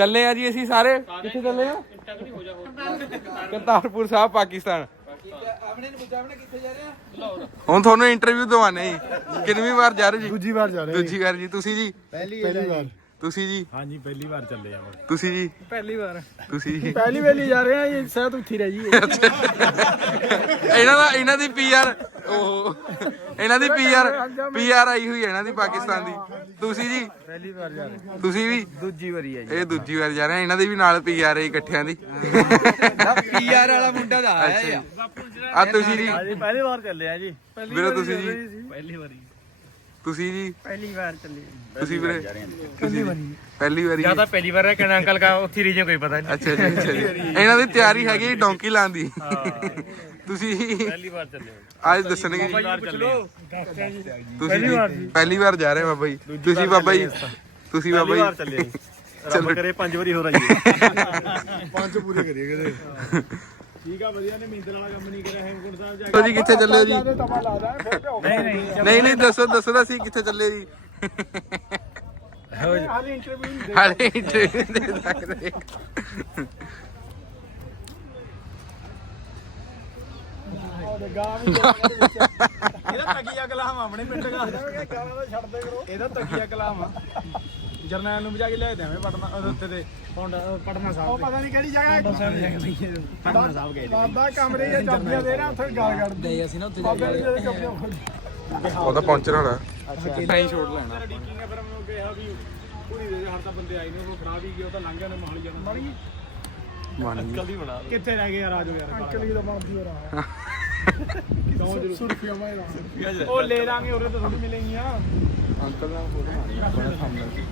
ਚੱਲੇ ਆ ਜੀ ਅਸੀਂ ਸਾਰੇ? ਕਿੱਥੇ ਚੱਲੇ ਆ? ਕਰਤਾਰਪੁਰ ਸਾਹਿਬ ਪਾਕਿਸਤਾਨ। ਹੁਣ ਤੁਹਾਨੂੰ ਇੰਟਰਵਿਊ ਦਵਾਨੇ ਜੀ। ਕਿੰਨਵੀਂ ਵਾਰ ਜਾ ਰਹੇ ਜੀ? ਦੂਜੀ ਵਾਰ ਜਾ ਰਹੇ ਦੂਜੀ ਵਾਰ ਜੀ। ਤੁਸੀਂ ਜੀ? ਪਹਿਲੀ ਵਾਰ। ਤੁਸੀਂ ਜੀ? ਹਾਂਜੀ ਪਹਿਲੀ ਵਾਰ ਚੱਲੇ ਆ ਤੁਸੀਂ ਜੀ? ਪਹਿਲੀ ਵਾਰ। ਤੁਸੀਂ ਜੀ? ਪਹਿਲੀ ਵੇਲੀ ਜਾ ਰਹੇ ਆ ਇਹ ਸ਼ਾਇਦ ਉੱਥੇ ਰਹਿ ਜੀ ਇਹਨਾਂ ਦਾ ਇਹਨਾਂ ਦੀ ਪੀਆਰ ਉਹ ਇਹਨਾਂ ਦੀ ਪੀਆਰ ਪੀਆਰ ਆਈ ਹੋਈ ਹੈ ਇਹਨਾਂ ਦੀ ਪਾਕਿਸਤਾਨ ਦੀ। ਤੁਸੀਂ ਜੀ? ਪਹਿਲੀ ਵਾਰ ਜਾ ਰਹੇ ਤੁਸੀਂ ਵੀ? ਦੂਜੀ ਵਾਰੀ ਆ ਇਹ ਦੂਜੀ ਵਾਰ ਜਾ ਰਹੇ ਆ ਇਹਨਾਂ ਦੀ ਵੀ ਨਾਲ ਪੀਆਰ ਹੈ ਇਕੱਠਿਆਂ ਦੀ। ਪੀਆਰ ਵਾਲਾ ਮੁੰਡਾ ਦਾ ਅੱਛਾ ਜੀ। ਆ। ਤੁਸੀਂ ਜੀ? ਹਾਂਜੀ ਪਹਿਲੀ ਵਾਰ ਚੱਲੇ ਆ ਜੀ। ਵੀਰੇ ਤੁਸੀਂ ਜੀ? ਪਹਿਲੀ ਵਾਰੀ। ਤੁਸੀਂ ਜੀ? ਪਹਿਲੀ ਵਾਰ ਚੱਲੇ। ਤੁਸੀਂ ਵੀਰੇ? ਤੁਸੀਂ ਜੀ? ਪਹਿਲੀ ਵਾਰੀ ਜਾਂ ਪਹਿਲੀ ਵਾਰ ਹੈ ਕਿ ਅੰਕਲ ਕਾ ਉੱਥੇ ਰੀਜਨ ਕੋਈ ਪਤਾ ਨਹੀਂ। ਅੱਛਾ ਜੀ ਅੱਛਾ ਜੀ। ਇਹਨਾਂ ਦੀ ਤਿਆਰੀ ਹੈਗੀ ਡੌਂਕੀ ਲਾਉਣ ਦੀ। ਤੁਸੀਂ ਪਹਿਲੀ ਵਾਰ ਚੱਲੇ ਅੱਜ ਦੱਸਣਗੇ ਜੀ ਤੁਸੀਂ ਪਹਿਲੀ ਵਾਰ ਜਾ। ਰਹੇ ਹੋ ਬਾਬਾ ਜੀ। ਤੁਸੀਂ ਬਾਬਾ ਜੀ ਤੁਸੀਂ ਬਾਬਾ ਜੀ। ਚੱਲੇ ਰੱਬ ਕਰੇ ਪੰਜ ਵਾਰੀ ਹੋ ਰਹੀ ਹੈ ਪੰਜ ਪੂਰੇ ਕਰੀਏ ਕਦੇ ਠੀਕ ਆ ਵਧੀਆ ਨੇ ਮਹਿੰਦਰ ਵਾਲਾ ਕੰਮ ਨਹੀਂ ਕਰਿਆ ਹੈਮਕੁੰਟ ਸਾਹਿਬ ਜਾ ਬਾਬਾ ਜੀ ਕਿੱਥੇ ਚੱਲੇ ਹੋ ਜੀ? ਲਾਦਾ ਨਹੀਂ ਨਹੀਂ ਨਹੀਂ ਨਹੀਂ ਦੱਸੋ ਦੱਸੋ ਤਾਂ ਸੀ ਕਿੱਥੇ ਚੱਲੇ ਜੀ। ਹਾਲੇ ਇੰਟਰਵਿਊ ਨਹੀਂ ਹਾਲੇ ਇੰਟਰਵਿਊ ਦੇ ਸਕਦੇ। ਦੇ ਗਾਂ ਵੀ ਇਹਦਾ ਤਕੀਆ ਕਲਾਮ ਆ ਆਪਣੇ ਪਿੰਡ ਦਾ। ਤਾਂ ਛੱਡ ਦੇ ਕਰੋ। ਇਹਦਾ ਤਕੀਆ ਕਲਾਮ ਆ। ਜਰਨੈਲ ਨੂੰ ਵਜਾ ਕੇ ਲੈ ਦੇਵੇਂ ਪਟਨਾ ਉਹਦੇ ਉੱਤੇ ਤੇ ਪਟਨਾ ਸਾਹਿਬ ਉਹ ਪਤਾ ਨਹੀਂ ਕਿਹੜੀ ਜਗ੍ਹਾ ਪਟਨਾ ਸਾਹਿਬ ਗਏ ਬਾਬਾ ਕਮਰੇ ਜਾਂ ਚਾਬੀਆਂ ਦੇ ਰਿਹਾ ਉੱਥੇ ਗਾਲ ਕੱਢਦੇ ਅਸੀਂ ਨਾ ਉੱਥੇ ਜਾ ਕੇ। ਉਹ ਤਾਂ ਪਹੁੰਚਣ ਵਾਲਾ ਨਹੀਂ ਛੋੜ ਲੈਣਾ। ਡਿੱਕਿੰਗ ਫਿਰ ਮੈਂ ਕਿਹਾ ਵੀ ਪੂਰੀ ਦੇ ਹਰ ਤਾਂ ਬੰਦੇ ਆਏ ਨੇ ਉਹ ਖੜਾ ਵੀ ਗਏ ਉਹ ਤਾਂ ਲੰਘ ਗਏ ਨੇ ਮਾਲੀ ਜਾਣਾ ਬਣਾ ਕਿੱਥੇ ਰਹਿ ਗਏ ਯਾਰ ਆਜੋ ਯਾਰ? ਅੰਕਲ ਜੀ ਦਾ ਬਣਦੀ ਹੋ ਰਹਾ ਮੈਂ ਉਹ ਲੈ ਲਾਂਗੇ ਉਰੇ ਤਾਂ ਥੋੜੀ ਮਿਲੇਗੀਆਂ ਅੰਕਲ ਨਾਲ ਫੋਟੋ ਮਾਰੀ ਆਪਣੇ ਸਾਹਮਣੇ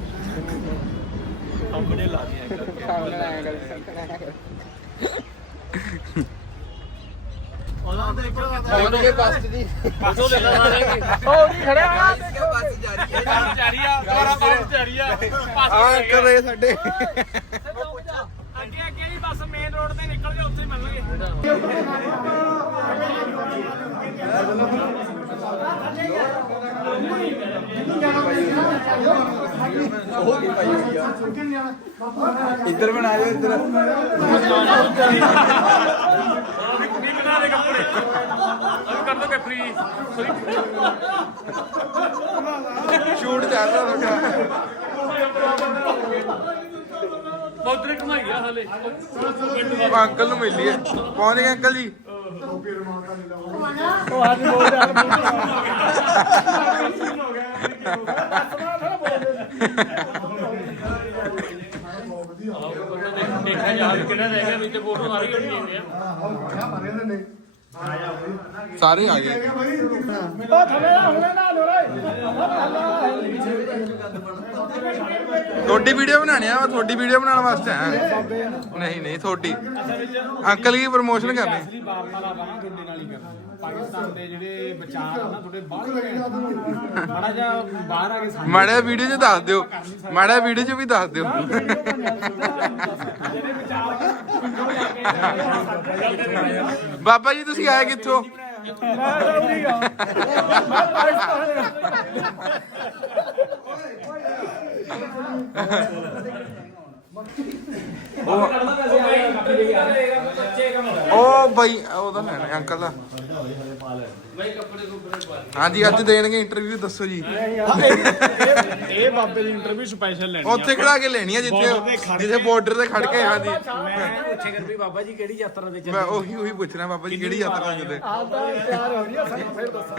ਕੰਪਨੀ ਲਾ ਦਿਆ ਕਰਕੇ ਸਾਹਮਣੇ ਆਇਆ ਕਰ ਫੋਟੋ ਕੇ ਪਾਸ ਦੀ ਫੋਟੋ ਲੈ ਲਾ ਸਾਰੇ ਕੀ ਉਹ ਨਹੀਂ ਖੜਿਆ ਜਾਰੀ ਆ ਦੁਬਾਰਾ ਪਾਸ ਜਾਰੀ ਆ ਪਾਸ ਆ ਅੰਕਲ ਰਹੇ ਸਾਡੇ ਅੱਗੇ ਅੱਗੇ ਜੀ ਬਸ ਮੇਨ ਰੋਡ ਤੇ ਨਿਕਲ ਜਾ ਉੱਥੇ ਮਿਲਣਗੇ। ਇੱਧਰ ਬਣਾ ਲਿਓ ਇੱਧਰ। ਵੀ ਬਣਾ ਦੇ ਕੱਪੜੇ। ਅਭੀ ਕਰ ਦੋਗੇ ਫ੍ਰੀ ਸ਼ੂਟ ਚੱਲ ਰਿਹਾ ਕਮਾਈ ਆ ਹਲੇ। ਉਹ ਅੰਕਲ ਨੂੰ ਮਿਲੀਏ। ਪਹੁੰਚ ਗਏ ਅੰਕਲ ਜੀ? ਉਹ ਅੱਜ ਬੋਲ ਰਿਹਾ ਦੇਖਿਆ ਜਾ ਕਿਹੜਾ ਰਹਿ ਗਿਆ ਵੀ ਤੇ ਫੋਟੋ ਸਾਰੀ ਹੋਣੀ ਹੈ ਸਾਰੇ ਆ ਗਏ। ਉਹ ਥੱਲੇ ਆ ਹੁਣੇ ਨਾ ਲੋ ਤੁਹਾਡੀ ਵੀਡੀਓ ਬਣਾਣੀ ਆ ਤੁਹਾਡੀ ਵੀਡੀਓ ਬਣਾਉਣ ਵਾਸਤੇ ਆਇਆ ਨਹੀਂ ਨਹੀਂ, ਤੁਹਾਡੀ। ਅੰਕਲ ਕੀ ਪ੍ਰਮੋਸ਼ਨ ਕਰਨੀ? ਪਾਕਿਸਤਾਨ ਦੇ ਜਿਹੜੇ ਵਿਚਾਰ ਆ ਨਾ ਤੁਹਾਡੇ ਬਾਹਰ ਮਾੜਾ ਜਿਹਾ ਬਾਹਰ ਆ ਕੇ ਸਾਹਮਣੇ ਮਾੜਾ ਵੀਡੀਓ 'ਚ ਦੱਸ ਦਿਓ। ਮਾੜਾ ਵੀਡੀਓ 'ਚ ਵੀ ਦੱਸ ਦਿਓ। ਜਿਹੜੇ ਵਿਚਾਰ ਬਾਬਾ ਜੀ ਤੁਸੀਂ ਆਏ ਕਿੱਥੋਂ? ਮੈਂ ਰੌੜੀ ਆ ਮੈਂ ਪਾਕਿਸਤਾਨ ਉਹ ਬਾਈ ਉਹਦਾ ਲੈਣਾ ਅੰਕਲ ਦਾ। ਹਾਂਜੀ ਅੱਜ ਦੇਣਗੇ ਇੰਟਰਵਿਊ ਦੱਸੋ ਜੀ। ਇਹ ਬਾਬੇ ਦੀ ਇੰਟਰਵਿਊ ਸਪੈਸ਼ਲ ਲੈਣੀ ਉੱਥੇ ਖੜਾ ਕੇ ਲੈਣੀ ਆ ਜਿੱਥੇ ਜਿੱਥੇ ਬਾਰਡਰ ਤੇ ਖੜ ਕੇ ਹਾਂਜੀ। ਮੈਂ ਪੁੱਛੇ ਕਰ ਵੀ ਬਾਬਾ ਜੀ ਕਿਹੜੀ ਯਾਤਰਾ ਤੇ ਮੈਂ ਉਹੀ ਉਹੀ ਪੁੱਛਣਾ ਬਾਬਾ ਜੀ ਕਿਹੜੀ ਯਾਤਰਾ ਚੱਲੇ? ਆਪ ਤਾਂ ਤਿਆਰ ਹੋ ਰਹੀ ਆ ਸਾਨੂੰ ਫਿਰ ਦੱਸਾਂ।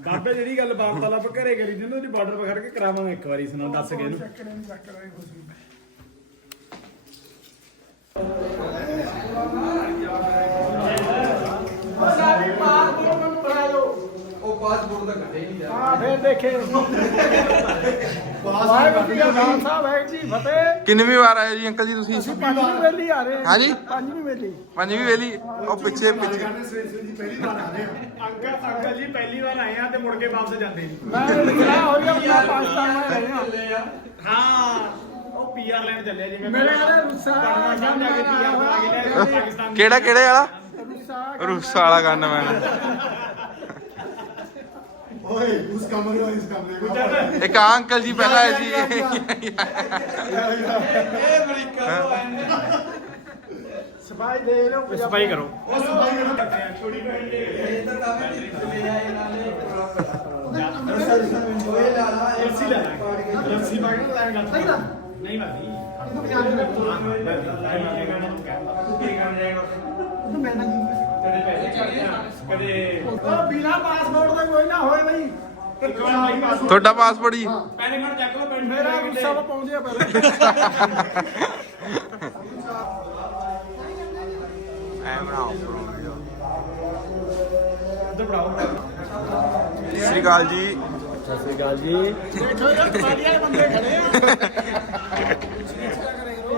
ਬਾਬੇ ਜਿਹੜੀ ਗੱਲ ਵਾਰਤਾਲਾਪ ਘਰੇ ਕਰੀ ਜਿੰਨੂੰ ਦੀ ਬਾਰਡਰ ਖੜ ਕੇ ਕਰਾਵਾਂਗੇ ਇੱਕ ਵਾਰੀ ਸੁਣਾ ਦੱਸ ਕੇ ਇਹਨੂੰ। ਹਾਂ ਫੇਰ ਦੇਖੇ। ਵਾਹਿਗੁਰੂ ਜੀ ਕਾ ਖਾਲਸਾ ਵਾਹਿਗੁਰੂ ਜੀ ਫਤਿਹ। ਕਿੰਨਵੀਂ ਵਾਰ ਆਏ ਜੀ ਅੰਕਲ ਜੀ ਤੁਸੀਂ? ਪੰਜਵੀਂ ਵੇਲੀ ਆ ਰਹੇ ਹਾਂ। ਹਾਂਜੀ? ਪੰਜਵੀਂ ਵੇਲੀ। ਪੰਜਵੀਂ ਵੇਲੀ? ਉਹ ਪਿੱਛੇ ਪਿੱਛੇ। ਅੰਕਲ ਅੰਕਲ ਜੀ ਪਹਿਲੀ ਵਾਰ ਆਏ ਆ ਤੇ ਮੁੜ ਕੇ ਵਾਪਸ ਜਾਂਦੇ ਨਹੀਂ। ਮੈਂ ਵਿਚਲਾ ਹੋ ਗਿਆ ਮੈਂ ਪਾਕਿਸਤਾਨ में ਰਹੇ ਹਾਂ ਹਾਂ ਉਹ ਪੀਆਰ ਲੈਣ ਚੱਲੇ ਆ ਜਿਵੇਂ ਮੇਰੇ ਨਾਲ ਰੁੱਸਾ ਪਟਨਾ ਸਾਹਿਬ ਜਾ ਕੇ ਪੀਆਰ ਬਣਾ ਕੇ ਲਿਆ ਪਾਕਿਸਤਾਨ ਕਿਹੜਾ ਕਿਹੜੇ ਵਾਲਾ? ਰੁੱਸਾ ਰੂਸ ਵਾਲਾ ਗੰਨ ਮੈਨ ਓਏ ਉਸ ਕਮਰੇ ਵਾਲੀ ਇਸ ਕਮਰੇ ਇੱਕ ਅੰਕਲ ਜੀ ਪਹਿਲਾਂ ਹੈ ਜੀ ਇਹ ਅਮਰੀਕਾ ਤੋਂ ਆਏ ਸਫ਼ਾਈ ਦੇ ਲਓ ਸਫ਼ਾਈ ਕਰੋ ਉਹ ਸਫ਼ਾਈ ਕਰੋ ਛੋੜੀ ਭੈਣ ਇਹ ਤਾਂ ਤਾਂ ਲੈ ਆਏ ਨਾਲੇ ਲੱਸੀ ਲੈ ਲੱਸੀ ਬਾਗ ਪਲਾਨ ਕਰਦਾ ਨਹੀਂ ਬਾਜੀ ਨਹੀਂ ਬਾਜੀ ਭਾਈ ਉਹ ਬਿਨਾ ਪਾਸਪੋਰਟ ਦੇ ਕੋਈ ਨਾ ਹੋਏ ਬਈ। ਤੁਹਾਡਾ ਪਾਸਪੋਰਟ ਜੀ ਪੈਨ ਕਾਰਡ ਚੱਕ ਲਓ ਪੈਨ ਮੇਰਾ ਗੁੱਸਾ ਪਹੁੰਚਿਆ ਪਹਿਲਾਂ। ਇੱਧਰ ਬਣਾਓ। ਸਤਿ ਸ਼੍ਰੀ ਅਕਾਲ ਜੀ। ਦੇਖੋ ਯਾਰ ਸਾਰੇ ਬੰਦੇ ਖੜੇ ਆ।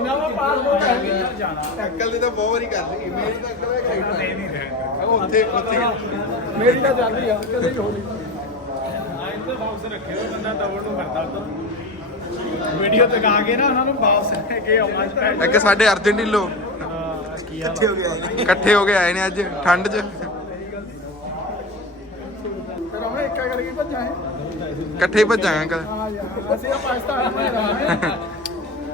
ਨਵਾਂ ਪਾਸਪੋਰਟ ਹੈ ਵੀ ਜਾਣਾ ਅੰਕਲ ਨੇ ਤਾਂ ਬਹੁਤ ਵਾਰੀ ਕਰ ਲਈ ਮੇਰੀ ਤਾਂ ਅੰਕਲ ਦਾ ਨਹੀਂ ਨਹੀਂ ਉਹ ਉੱਥੇ ਉੱਥੇ ਮੇਰੀ ਤਾਂ ਜਾਂਦੀ ਆ ਕਦੇ ਵੀ ਹੋਣੀ। ਆਇਨ ਦਾ ਬਾਕਸ ਰੱਖਿਆ ਬੰਦਾ ਡਬਲ ਨੂੰ ਕਰਦਾ ਤਾਂ ਵੀਡੀਓ ਤੱਕ ਆ ਕੇ ਨਾ ਉਹਨਾਂ ਨੂੰ ਵਾਪਸ ਕੇ ਆਉਣਾ ਅੱਗੇ ਸਾਡੇ ਅਰਜਨ ਢਿੱਲੋ ਇਕੱਠੇ ਹੋ ਗਏ ਇਕੱਠੇ ਹੋ ਕੇ ਆਏ ਨੇ ਅੱਜ ਠੰਡ 'ਚ ਇਕੱਠੇ ਭੱਜਾਂਗੇ ਅੰਕਲ ਅਸੀਂ ਪਾਕਿਸਤਾਨ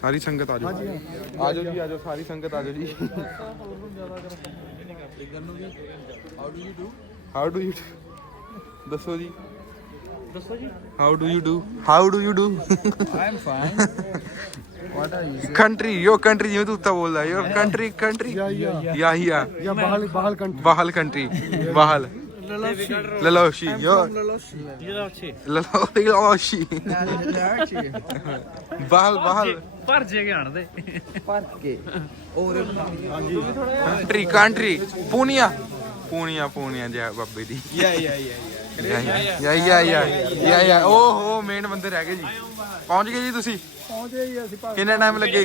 सारी संगत आ जाओ। आ जाओ जी आ जाओ सारी संगत आ जाओ जी। How do you do how do you दसो जी? How do you do how do you do country yo country जिम्मे उत्ता बोल रहा है। योर कंट्री कंट्री या या या बहाल बहाल कंट्री बहाल कंट्री बहाल Laloshi. Laloshi. I'm Yo. from Laloshi. Laloshi. Laloshi. Laloshi. ਬਾਹਲ ਬਾਹਲ ਭਰ ਜੇ ਗਿਆਣ ਦੇ ਭਰ ਕੇ ਔਰ ਹਾਂਜੀ ਕੰਟਰੀ ਕੰਟਰੀ ਪੂਨੀਆ ਪੂਨੀਆ ਪੂਨੀਆ ਜਿਆ ਬਾਬੇ ਦੀ ਯਾ ਯਾ ਯਾ ਯਾ ਯਾ ਯਾ ਯਾ ਯਾ ਓਹੋ ਮੇਨ ਬੰਦੇ ਰਹਿ ਗਏ ਜੀ ਪਹੁੰਚ ਗਏ ਜੀ ਤੁਸੀਂ ਪਹੁੰਚ ਗਏ ਜੀ ਅਸੀਂ ਕਿੰਨਾ ਟਾਈਮ ਲੱਗੇ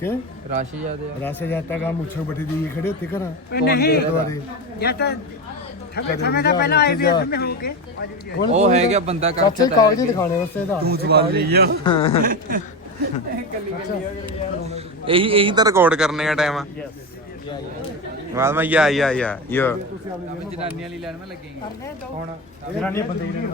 કે રાશિ યાદ રાશિ જાતા ગામ ઉછળ બટી દી ખડે તે કરા નહીં જાતા ਸਮੇਂ ਦਾ ਪਹਿਲਾਂ ਆਏ ਵੀ ਸਮੇਂ ਹੋ ਕੇ। ਉਹ ਹੈ ਕਿ ਬੰਦਾ ਕਰ ਚਾਚੇ ਕਾਗਜ਼ ਦਿਖਾਣੇ ਉਸੇ ਦਾ। ਤੂੰ ਸਵਾਲ ਲਈ ਆ। ਇਹੀ ਇਹੀ ਤਾਂ ਰਿਕਾਰਡ ਕਰਨੇ ਦਾ ਟਾਈਮ ਆ ਬਾਅਦ ਮੈਂ ਯਾ ਯਾ ਯਾ ਯੋ। ਜਨਾਨੀਆਂ ਲਈ ਲੈਣ ਮੈਂ ਲੱਗੇਗਾ। ਹੁਣ ਜਨਾਨੀਆਂ ਬੰਦੇ ਨੇ।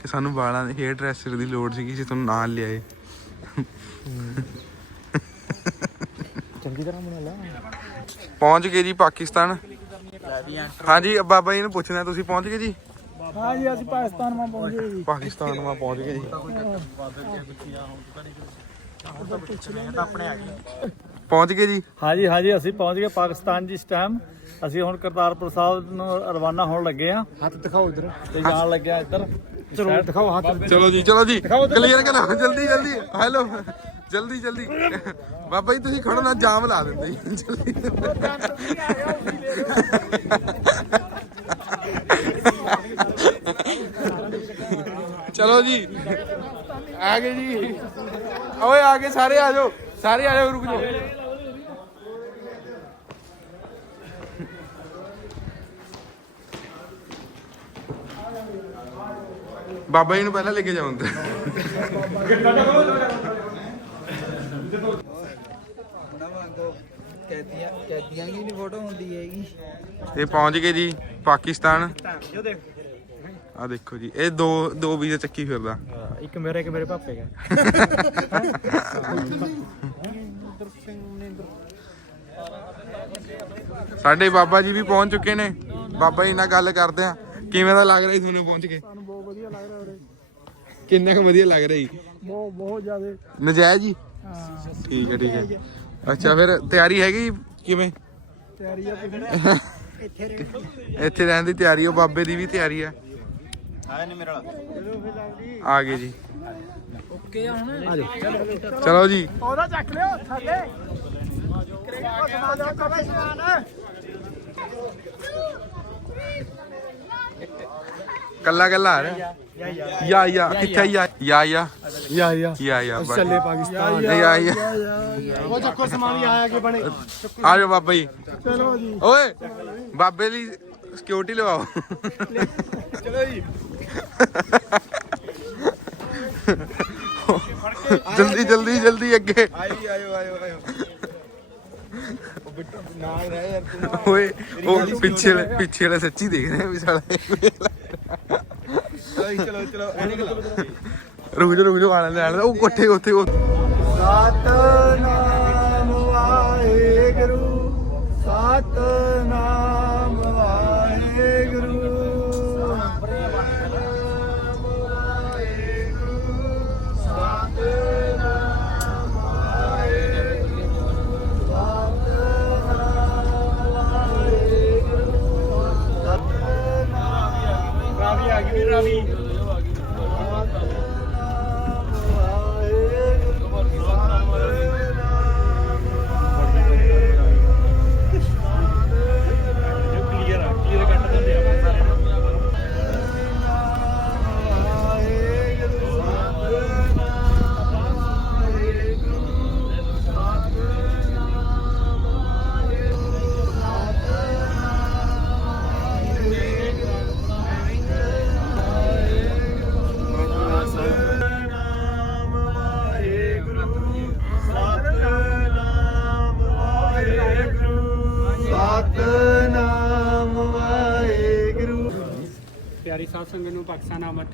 ਬਿੱਟੂ ਸਾਨੂੰ ਵਾਲਾਂ ਦੇ ਹੇਅਰ ਡ੍ਰੈਸਰ ਦੀ ਲੋੜ ਸੀਗੀ ਜੇ ਤੁਹਾਨੂੰ ਨਾਲ ਲਿਆਏ। ਚੰਗੀ ਤਰ੍ਹਾਂ ਬਣਾ ਲਾ। ਪਹੁੰਚ ਗਏ ਜੀ ਪਾਕਿਸਤਾਨ। ਹਾਂਜੀ ਬਾਬਾ ਜੀ ਨੂੰ ਪੁੱਛਣਾ ਤੁਸੀਂ ਪਹੁੰਚ ਗਏ ਜੀ? ਹਾਂ ਜੀ ਅਸੀਂ ਪਾਕਿਸਤਾਨ ਮਾ ਪਹੁੰਚ ਗਏ ਜੀ। ਪਾਕਿਸਤਾਨ ਮਾ ਪਹੁੰਚ ਗਏ ਜੀ। ਪਹੁੰਚ ਗਏ। ਜੀ ਹਾਂ ਜੀ? ਹਾਂ ਜੀ ਅਸੀਂ ਪਹੁੰਚ ਗਏ ਪਾਕਿਸਤਾਨ ਜੀ ਇਸ ਟਾਈਮ ਅਸੀਂ ਹੁਣ ਕਰਤਾਰਪੁਰ ਸਾਹਿਬ ਨੂੰ ਰਵਾਨਾ ਹੋਣ ਲੱਗੇ ਆ ਹੱਥ ਦਿਖਾਓ ਇਧਰ। ਤੇ ਜਾਣ ਲੱਗਿਆ ਇੱਧਰ। ਚਲੋ ਜੀ ਚਲੋ ਜੀ। ਕਲੀਅਰ ਕਰਾ। ਜਲਦੀ ਜਲਦੀ। ਹੈਲੋ। ਜਲਦੀ ਜਲਦੀ। ਬਾਬਾ ਜੀ ਤੁਸੀਂ ਖੜੋ ਨਾ ਜਾਮ ਲਾ ਦਿੰਦੇ। ਜੀ ਚਲੋ ਜੀ। ਆ ਗਏ ਜੀ। ਓਏ ਆ ਗਏ ਸਾਰੇ ਆ ਜਾਓ। ਸਾਰੇ ਆ ਜਾਓ ਰੁਕ ਜਾਓ। ਬਾਬਾ ਜੀ ਨੂੰ ਪਹਿਲਾਂ ਲੈ ਕੇ ਜਾਉਂ ਤੇ ਨਾ ਮੰਗੋ ਕੈਦੀਆਂ ਕੈਦੀਆਂ ਦੀ ਨਹੀਂ ਫੋਟੋ ਹੁੰਦੀ ਹੈਗੀ ਇਹ ਪਹੁੰਚ ਗਏ ਜੀ ਪਾਕਿਸਤਾਨ। ਆ ਦੇਖੋ ਜੀ ਇਹ ਦੋ ਦੋ ਵੀਜ਼ਾ ਚੱਕੀ ਫਿਰਦਾ। ਇੱਕ ਮੇਰੇ ਇੱਕ ਮੇਰੇ ਪਾਪੇ ਦਾ। ਸਾਡੇ ਬਾਬਾ ਜੀ ਵੀ ਪਹੁੰਚ ਚੁੱਕੇ ਨੇ। ਬਾਬਾ ਜੀ ਨਾਲ ਗੱਲ ਕਰਦੇ ਆ। ਕਿਵੇਂ ਦਾ ਲੱਗ ਰਿਹਾ ਤੁਹਾਨੂੰ ਪਹੁੰਚ ਕੇ? ਵਧੀਆ ਲੱਗ ਰਿਹਾ ਵੀਰੇ ਕਿੰਨਾ ਕੁ ਵਧੀਆ ਲੱਗ ਰਿਹਾ ਜੀ? ਬਹੁਤ ਬਹੁਤ ਜ਼ਿਆਦਾ। ਨਜਾਇਜ਼ ਜੀ? ਹਾਂ। ਠੀਕ ਹੈ ਠੀਕ ਹੈ। ਅੱਛਾ ਫਿਰ ਤਿਆਰੀ ਹੈਗੀ ਕਿਵੇਂ? ਤਿਆਰੀ ਆ ਪੂਰੀ ਇੱਥੇ ਰਹਿਣ ਦੀ ਤਿਆਰੀ ਆ ਬਾਬੇ ਦੀ ਵੀ ਤਿਆਰੀ ਆ। ਆ ਗਏ ਜੀ। ਓਕੇ ਆ ਹੁਣ। ਚਲੋ ਜੀ। ਉਹਦਾ ਚੱਕ ਲਿਓ ਥੱਲੇ। ਸਮਾਨ ਦਾ ਕਵੇ ਸਮਾਨ ਕੱਲਾ ਕੱਲਾ ਆ ਰਿਹਾ ਯਾ ਯਾ ਕਿੱਥੇ ਯਾ ਯਾ ਯਾ ਯਾ ਯਾ ਯਾ ਯਾ ਚੱਲੇ ਪਾਕਿਸਤਾਨ ਯਾ ਯਾ ਉਹ ਚੱਕੋ ਸਮਾਨ ਹੀ ਆਇਆ ਕਿ ਬਣੇ ਆ ਜਾਓ ਬਾਬਾ ਜੀ ਚਲੋ ਜੀ ਓਏ ਬਾਬੇ ਲਈ ਸਿਕਿਉਰਿਟੀ ਲਵਾਓ ਚਲੋ ਜੀ ਜਲਦੀ ਜਲਦੀ ਜਲਦੀ ਅੱਗੇ ਆਇਓ ਆਇਓ ਆਇਓ ਆਇਓ ਉਹ ਬਿੱਟੂ ਨਾਲ ਰਹਿ ਯਾਰ ਤੂੰ ਓਏ ਉਹ ਪਿੱਛੇ ਵਾਲੇ ਪਿੱਛੇ ਵਾਲੇ ਸੱਚੀ ਦੇਖ ਰਹੇ ਆ ਵੀ ਸਾਲਾ। ਚਲੋ ਚਲੋ ਐਨੀ ਰੁਕ ਜਾ ਰੁਕ ਜਾ ਆਣ ਲੈਣ ਉਹ ਕੋਠੇ ਉੱਥੇ ਉਹ ਸਤਨਾਮ ਵਾਹਿਗੁਰੂ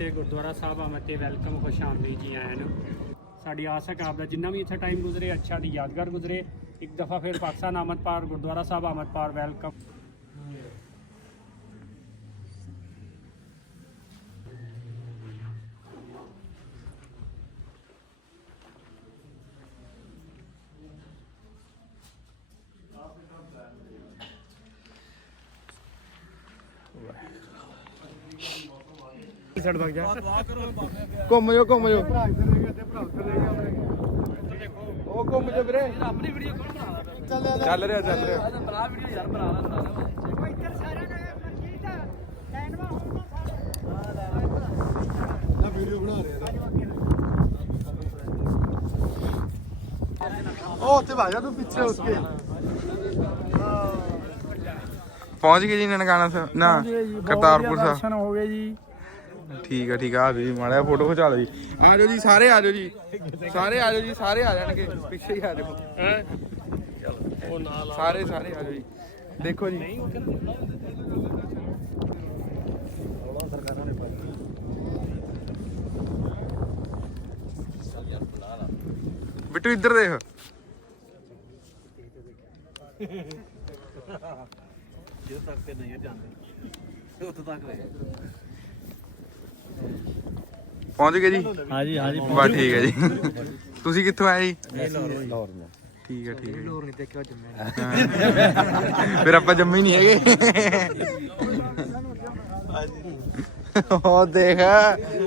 ਤੇ ਗੁਰਦੁਆਰਾ ਸਾਹਿਬ ਆਮਦ ਵੈਲਕਮ ਖੁਸ਼ ਆਮਦੀ ਜੀ ਆਇਆਂ ਨੂੰ। ਸਾਡੀ ਆਸ ਹੈ ਕਿ ਆਪ ਦਾ ਜਿੰਨਾ ਵੀ ਇੱਥੇ ਟਾਈਮ ਗੁਜ਼ਰੇ, ਅੱਛਾ ਦੀ ਯਾਦਗਾਰ ਗੁਜ਼ਰੇ, ਇੱਕ ਦਫਾ ਫਿਰ ਪਾਕਿਸਤਾਨ ਆਮਦ ਪਾਰ ਗੁਰਦੁਆਰਾ ਸਾਹਿਬ ਆਮਦ ਪਾਰ ਵੈਲਕਮ। ਛੱਡ ਵਗ ਜਾ। ਘੁੰਮ ਜਾਓ ਘੁੰਮ ਜਾਓ। ਉਹ ਜਾ ਵੀਰੇ। ਆਪਣੀ ਵੀਡੀਓ ਕੋਲ ਬਣਾ ਚੱਲ ਰਿਹਾ ਚੱਲ ਰਿਹਾ। ਬਣਾ ਵੀਡੀਓ ਯਾਰ ਬਣਾ ਲੈਂਦਾ ਨਾ ਵੀਡੀਓ ਬਣਾ ਰਿਹਾ ਉਹ ਉੱਥੇ ਭਾਜਾ ਤੂੰ ਪਿੱਛੇ ਉਸਕੇ ਪਹੁੰਚ ਗਏ ਜੀ ਨਨਕਾਣਾ ਸਾਹਿਬ ਨਾ ਕਰਤਾਰਪੁਰ ਸਾਹਿਬ। ਦਰਸ਼ਨ ਹੋ ਗਏ ਜੀ। ਠੀਕ ਆ ਠੀਕ ਆ ਆ ਵੀ ਮਾੜਾ ਫੋਟੋ ਖਿਚਾ ਲਓ ਆ ਜਾਓ ਜੀ, ਸਾਰੇ ਆ ਜਾਓ ਜੀ। ਸਾਰੇ ਆ ਜਾਓ ਜੀ, ਸਾਰੇ ਆ ਜਾਣਗੇ। ਪਿੱਛੇ ਹੀ ਆ ਜਾਓ ਉਹ ਨਾਲ ਸਾਰੇ ਸਾਰੇ ਆ ਜਾਓ ਜੀ। ਦੇਖੋ ਜੀ। ਬਿੱਟੂ, ਇੱਧਰ ਦੇਖ। ਪਹੁੰਚ ਗਏ ਜੀ? ਹਾਂਜੀ ਹਾਂਜੀ ਬਸ ਠੀਕ ਹੈ ਜੀ। ਤੁਸੀਂ ਕਿੱਥੋਂ ਆਏ ਜੀ? ਠੀਕ ਹੈ ਠੀਕ ਹੈ। ਲੋਰ ਨਹੀਂ ਦੇਖਿਆ ਜੰਮੇ ਫਿਰ ਆਪਾਂ ਜੰਮੇ ਨਹੀਂ ਹੈਗੇ। ਉਹ ਦੇਖ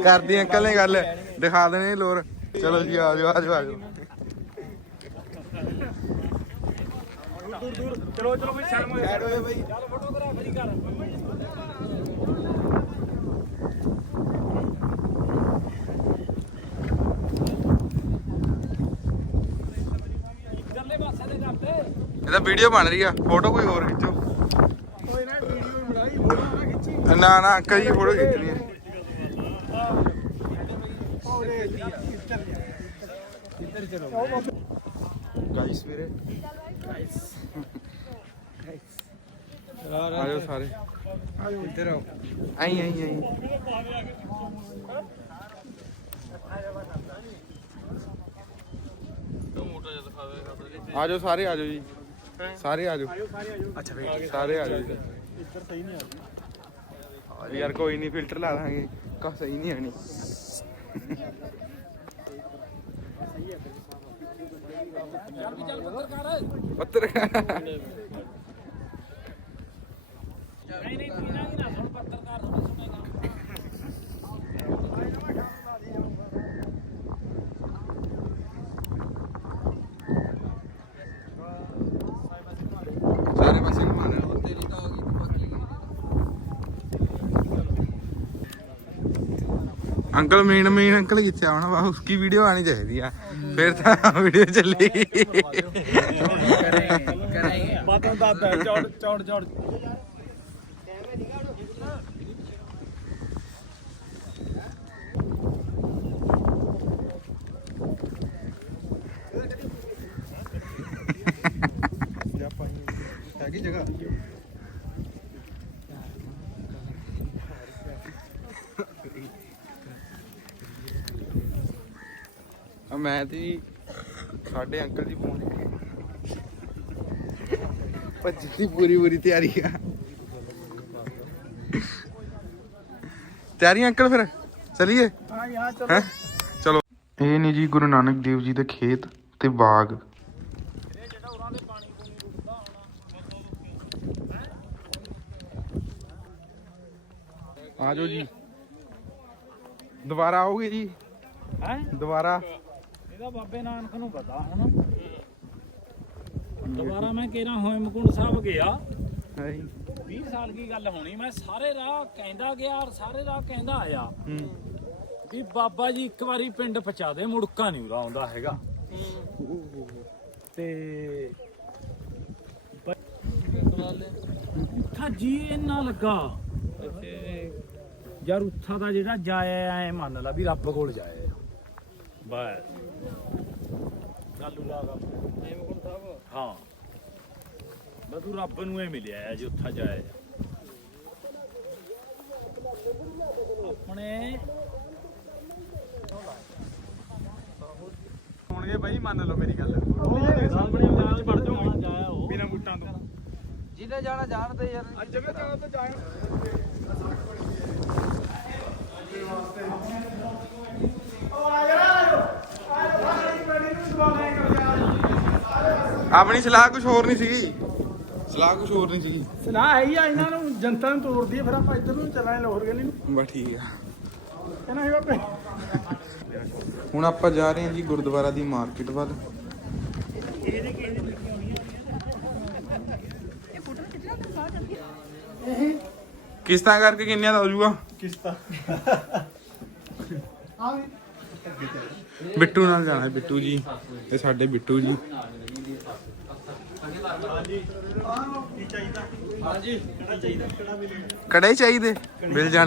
ਕਰਦੀ ਅੰਕਲ ਨੇ ਗੱਲ। ਦਿਖਾ ਦੇਣੇ ਲੋਰ। ਚਲੋ ਜੀ ਆ ਜਾਓ ਆ ਜਾਓ ਆ ਜਾਓ। ਚਲੋ ਚਲੋ ਬਈ ਸ਼ਰਮ ਹੋਏ ਬਈ। ਤਾਂ ਵੀਡੀਓ ਬਣ ਰਹੀ ਆ। ਫੋਟੋ ਕੋਈ ਹੋਰ ਖਿੱਚੋ। ਨਾ ਵੀਡੀਓ ਫੋਟੋ ਨਾ ਖਿੱਚੀ ਨਾ ਨਾ ਫੋਟੋ ਖਿੱਚਣੀ ਆ। ਉਹਦੇ ਇੱਧਰ ਇੱਧਰ ਚਲੋ ਗਾਈਸ ਵੀਰੇ। ਆਜੋ ਸਾਰੇ। ਇੱਧਰ ਆਓ ਆਈ ਆਈ ਆਈ। ਆਜੋ ਸਾਰੇ, ਆਜੋ ਜੀ। ਸਾਰੇ ਆਜੋ ਅੱਛਾ ਸਾਰੇ ਆਜੋ ਜੀ ਇੱਧਰ ਸਹੀ ਨਹੀਂ ਆ ਯਾਰ ਕੋਈ ਨਹੀਂ ਫਿਲਟਰ ਲਾ ਦਾਂਗੇ। ਕਾ ਸਹੀ ਨਹੀਂ ਆਣੀ ਪੱਤਰਕਾਰ। ਸਾਰੇ ਪਾਸੇ ਘੁਮਾਣਾ ਤੇਰੀ ਤਾਂ ਹੋ ਗਈ ਬਾਕੀ ਅੰਕਲ ਮੇਨ ਮੇਨ ਅੰਕਲ ਕਿੱਥੇ ਆਉਣਾ ਵਾ ਉਸकी ਵੀਡੀਓ ਆਣੀ ਚਾਹੀਦੀ ਆ। ਫਿਰ ਤਾਂ ਵੀਡੀਓ ਕਰਾਂਗੇ ਬਾਤਾਂ ਦਾਦਾ ਚੌੜ ਚੌੜ ਚੌੜ। ਹੈਗੀ ਜਗ੍ਹਾ। ਮੈਂ ਤੇ ਜੀ ਸਾਡੇ ਅੰਕਲ ਜੀ ਫੋਨ ਭੱਜ ਦੀ ਪੂਰੀ ਪੂਰੀ ਤਿਆਰੀ ਆ। ਤਿਆਰੀ ਅੰਕਲ ਫਿਰ? ਚਲਿਏ? ਹਾਂ ਯਾਰ ਚਲੋ। ਚਲੋ। ਇਹ ਨੇ ਜੀ ਗੁਰੂ ਨਾਨਕ ਦੇਵ ਜੀ ਦੇ ਖੇਤ ਤੇ ਬਾਗ। ਆਜੋ ਜੀ। ਦੁਬਾਰਾ ਆਓਗੇ ਜੀ? ਹੈ? ਦੁਬਾਰਾ। ਇਹਦਾ ਬਾਬੇ ਨਾਨਕ ਨੂੰ ਪਤਾ ਹੁਣ ਦੁਬਾਰਾ ਮੈਂ ਕਿਹੜਾ ਹੋਇਮਕੁੰਡ ਸਾਹਿਬ ਗਿਆ। ਹੈ ਜੀ 20 ਸਾਲ ਦੀ ਗੱਲ ਹੋਣੀ ਮੈਂ ਸਾਰੇ ਰਾਹ ਕਹਿੰਦਾ ਗਿਆ ਔਰ ਸਾਰੇ ਰਾਹ ਕਹਿੰਦਾ ਆਇਆ। ਹੂੰ। ਵੀ ਬਾਬਾ ਜੀ ਇੱਕ ਵਾਰੀ ਪਿੰਡ ਪਹੁੰਚਾ ਦੇ ਮੁੜਕਾ ਨਹੀਂ ਉਰਾ ਆਉਂਦਾ ਹੈਗਾ। ਤੇ ਉੱਥਾ ਜੀ ਇੰਨਾ ਲੱਗਾ। ਯਾਰ ਉੱਥਾ ਦਾ ਜਿਹੜਾ ਜਾਇਆ ਐ ਮੰਨ ਲਾ ਵੀ ਰੱਬ ਕੋਲ ਜਾਇਆ। ਬਸ। ਗੱਲੂ ਲਾਗਾ ਹਾਂ। ਬਦੂ ਰੱਬ ਨੂੰ ਇਹ ਮਿਲਿਆ ਹੈ ਜੀ ਉੱਥਾ ਜਾਇਆ ਆਪਣੇ ਹੋਣਗੇ ਬਾਈ ਮੰਨ ਲਓ ਮੇਰੀ ਗੱਲ। ਸਾਹਮਣੇ ਆਵਾਜ਼ ਪੜ ਜਾਓ ਜਾਇਆ ਉਹ ਬਿਨਾਂ ਬੂਟਾਂ ਤੋਂ। ਜਿਹਨੇ ਜਾਣਾ ਜਾਣਦੇ ਯਾਰ। ਅੱਜ ਜਗ੍ਹਾ ਜਾਣਾ ਤਾਂ ਜਾਇਆ। ਆਪਣੀ ਸਲਾਹ ਕੁਝ ਹੋਰ ਨਹੀਂ ਸੀਗੀ? ਸਲਾਹ ਕੁਝ ਹੋਰ ਨਹੀਂ ਸੀਗੀ। ਸਲਾਹ ਹੈ ਹੀ ਆ ਇਹਨਾਂ ਨੂੰ ਜਨਤਾ ਨੂੰ ਤੋੜਦੀ ਹੈ ਫਿਰ ਆਪਾਂ ਇੱਧਰ ਨੂੰ ਚੱਲਾਂਗੇ ਲਾਹੌਰ ਗਲੀ ਨੂੰ। ਬਸ ਠੀਕ ਆ। ਇਹਨਾਂ ਹੀ ਬਾਬੇ। ਹੁਣ ਆਪਾਂ ਜਾ ਰਹੇ ਹਾਂ ਜੀ ਗੁਰਦੁਆਰਾ ਦੀ ਮਾਰਕੀਟ ਵੱਲ। ਕਿਸ਼ਤਾਂ ਕਰਕੇ ਕਿੰਨਿਆਂ ਦਾ ਹੋ ਜਾਊਗਾ ਕਿਸ਼ਤਾ ਬਿੱਟੂ ਨਾਲ ਜਾਣਾ ਹੈ ਬਿੱਟੂ ਜੀ। ਇਹ ਸਾਡੇ ਬਿੱਟੂ ਜੀ। ਕੜੇ ਚਾਹੀਦੇ ਮਿਲ ਜਾਣ।